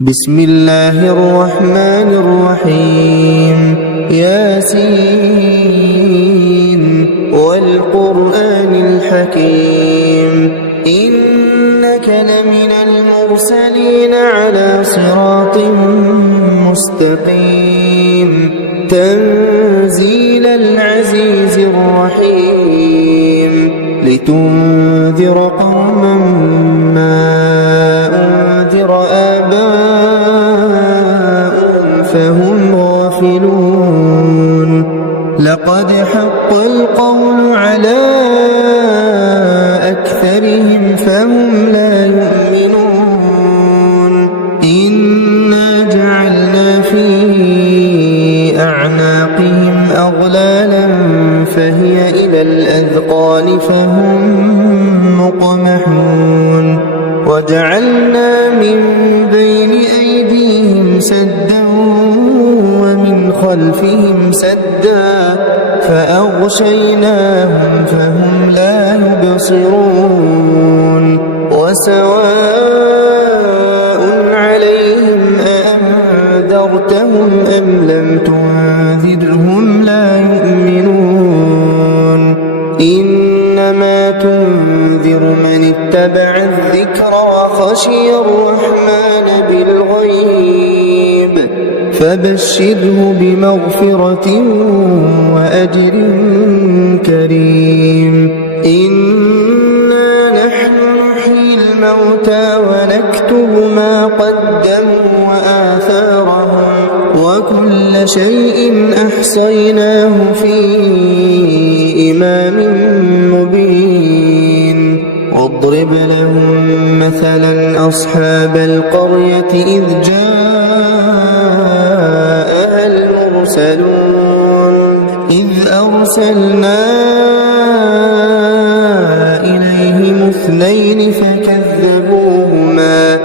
بسم الله الرحمن الرحيم ياسين والقرآن الحكيم إنك لمن المرسلين على صراط مستقيم تنزيل العزيز الرحيم لتنذر قوما ما أنذر آباؤهم فهم غافلون لقد حق القول على أكثرهم فهم لا يؤمنون إنا جعلنا في أعناقهم أغلالا فهي إلى الأذقان فهم مقمحون وجعلنا من بين أيديهم سدا ومن خلفهم سدا فأغشيناهم فهم لا يبصرون وسواء عليهم أأنذرتهم أم لم تنذرهم لا يؤمنون إنما تنذر من اتبع الذكر وخشي الرحمن بالغيب فبشره بمغفرة وأجر كريم إنا نحن نحيي الموتى ونكتب ما قدموا وآثارهم وكل شيء أحصيناه في إمام مبين واضرب لهم مثلا أصحاب القرية إذ جاءها المرسلون إذ أرسلنا إليهم اثنين فكذبوهما